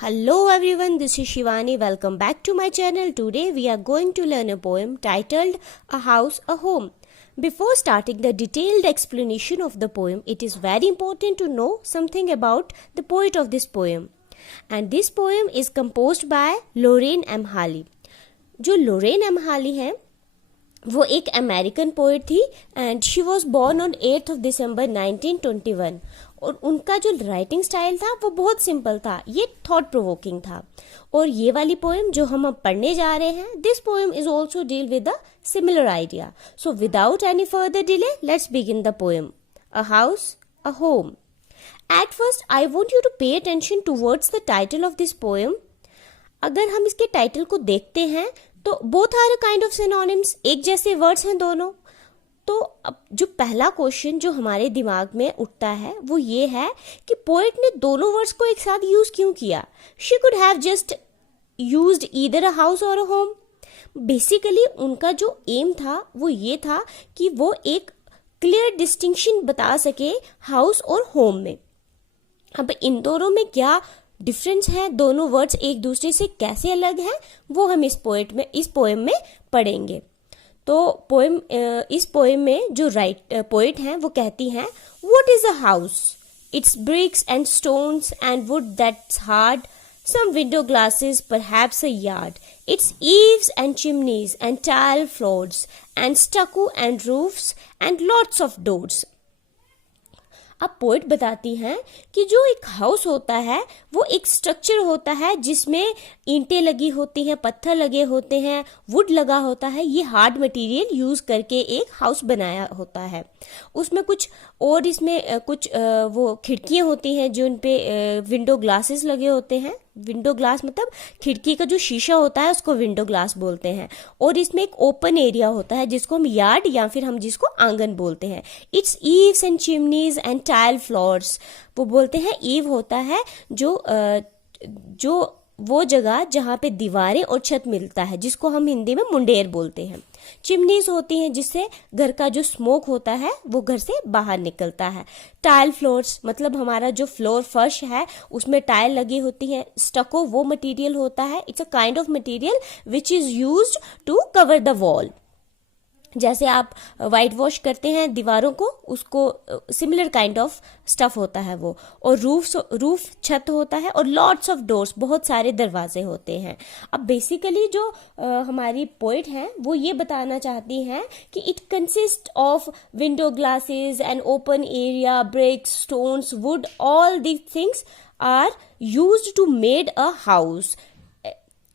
Hello everyone, this is Shivani. Welcome back to my channel. Today we are going to learn a poem titled A House, a Home. Before starting the detailed explanation of the poem, it is very important to know something about the poet of this poem. And this poem is composed by Lorraine M. Halley. जो Lorraine M. Halley है वो एक American poet थी and she was born on 8th of December 1921 और उनका जो writing style था वो बहुत सिंपल था, ये थॉट प्रोवोकिंग था। और ये वाली पोएम जो हम अब पढ़ने जा रहे हैं, this poem is also deal with a similar idea. So without any further delay let's begin the poem. A house, a home. At first I want you to pay attention towards the title of this poem. अगर हम इसके title को देखते हैं तो both are a kind of synonyms, एक जैसे words हैं दोनों। तो अब जो पहला क्वेश्चन जो हमारे दिमाग में उठता है वो ये है कि पोएट ने दोनों वर्ड्स को एक साथ यूज क्यों किया। She could have just used either a house और अ होम। बेसिकली उनका जो एम था वो ये था कि वो एक क्लियर डिस्टिंक्शन बता सके हाउस और होम में। अब इन दोनों में क्या डिफरेंस है, दोनों वर्ड्स एक दूसरे से कैसे अलग हैं, वो हम इस पोएम में पढ़ेंगे। तो इस पोएम में जो पोएट हैं वो कहती हैं, what is a house? It's bricks and stones and wood that's hard, some window glasses, perhaps a yard. Its eaves and chimneys and tile floors and stucco and roofs and lots of doors. अब poet बताती हैं कि जो एक house होता है वो एक स्ट्रक्चर होता है जिसमें ईंटें लगी होती हैं, पत्थर लगे होते हैं, वुड लगा होता है। ये हार्ड मटेरियल यूज करके एक हाउस बनाया होता है। उसमें कुछ वो खिड़कियां होती हैं जो उन पे विंडो ग्लासेस लगे होते हैं। विंडो ग्लास मतलब खिड़की का जो शीशा होता है उसको विंडो ग्लास बोलते हैं। और इसमें एक ओपन एरिया होता है जिसको हम यार्ड या फिर हम जिसको आंगन बोलते हैं। It's eaves and chimneys and tile floors, वो बोलते हैं ईव होता है जो वो जगह जहाँ पे दीवारें और छत मिलता है, जिसको हम हिंदी में मुंडेर बोलते हैं। चिमनीज होती हैं जिससे घर का जो स्मोक होता है वो घर से बाहर निकलता है। टाइल फ्लोर्स मतलब हमारा जो फ्लोर फर्श है उसमें टाइल लगी होती है। स्टको वो मटेरियल होता है, it's a kind of material which is used to cover the wall. जैसे आप वाइट वॉश करते हैं दीवारों को, उसको सिमिलर काइंड ऑफ स्टफ होता है वो। और रूफ छत होता है और लॉट्स ऑफ डोर्स, बहुत सारे दरवाजे होते हैं। अब बेसिकली जो हमारी पोएट हैं वो ये बताना चाहती हैं कि it consist of window glasses and open area, bricks, stones, wood, all these things are used to made a house.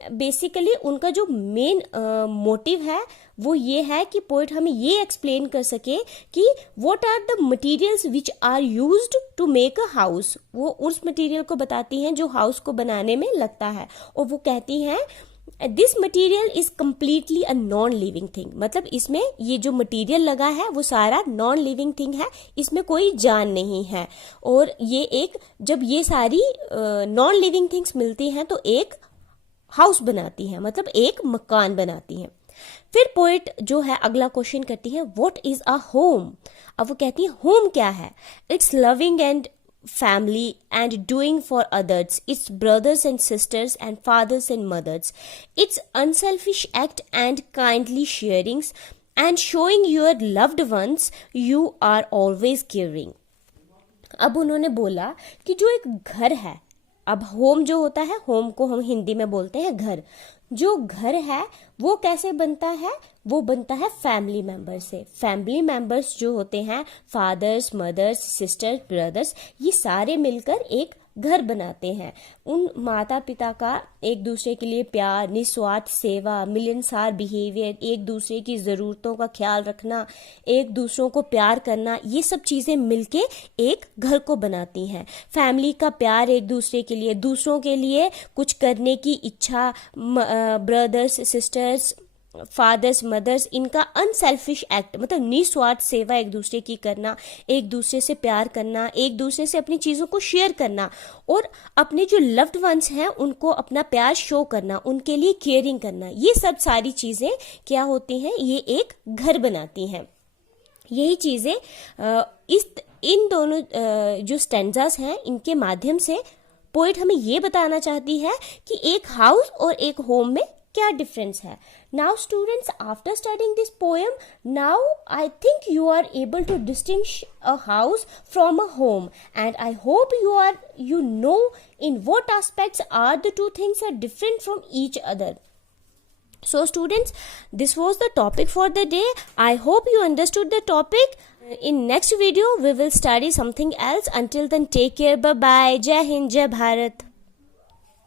Basically उनका जो मेन मोटिव है वो ये है कि पोएट हमें ये एक्सप्लेन कर सके कि what are the materials which are used to make a house. वो उस मटेरियल को बताती हैं जो हाउस को बनाने में लगता है। और वो कहती हैं this material is completely a non living thing, मतलब इसमें ये जो मटेरियल लगा है वो सारा नॉन लिविंग थिंग है, इसमें कोई जान नहीं है। और ये जब ये सारी नॉन लिविंग थिंग्स मिलती हैं तो एक हाउस बनाती है, मतलब एक मकान बनाती है। फिर पोएट जो है अगला क्वेश्चन करती है, व्हाट इज अ होम? अब वो कहती है होम क्या है? It's loving and family and doing for others, its brothers and sisters and fathers and mothers, its unselfish act and kindly sharings and showing your loved ones you are always caring. अब उन्होंने बोला कि जो एक घर है, अब home जो होता है, होम को हम हिंदी में बोलते हैं घर। जो घर है वो कैसे बनता है? वो बनता है फैमिली मेंबर से। फैमिली मेंबर्स जो होते हैं, फादर्स, मदर्स, सिस्टर्स, ब्रदर्स, ये सारे मिलकर एक घर बनाते हैं। उन माता पिता का एक दूसरे के लिए प्यार, निस्वार्थ सेवा, मिलनसार बिहेवियर, एक दूसरे की ज़रूरतों का ख्याल रखना, एक दूसरों को प्यार करना, ये सब चीज़ें मिलके एक घर को बनाती हैं। फैमिली का प्यार एक दूसरे के लिए, दूसरों के लिए कुछ करने की इच्छा, ब्रदर्स, सिस्टर्स, फादर्स, मदर्स, इनका अनसेल्फिश एक्ट मतलब निस्वार्थ सेवा एक दूसरे की करना, एक दूसरे से प्यार करना, एक दूसरे से अपनी चीज़ों को शेयर करना और अपने जो लव्ड वंस हैं उनको अपना प्यार शो करना, उनके लिए केयरिंग करना, ये सब सारी चीज़ें क्या होती हैं? ये एक घर बनाती हैं। यही चीज़ें इन दोनों जो स्टैंजास हैं इनके माध्यम से पोइट हमें ये बताना चाहती है कि एक हाउस और एक होम में क्या डिफरेंस है. Now students, after studying this poem, now I think you are able to distinguish a house from a home, and I hope you know in what aspects are the two things are different from each other. So students, this was the topic for the day. I hope you understood the topic. In next video we will study something else. Until then, take care. Bye bye. Jai Hind, Jai Bharat.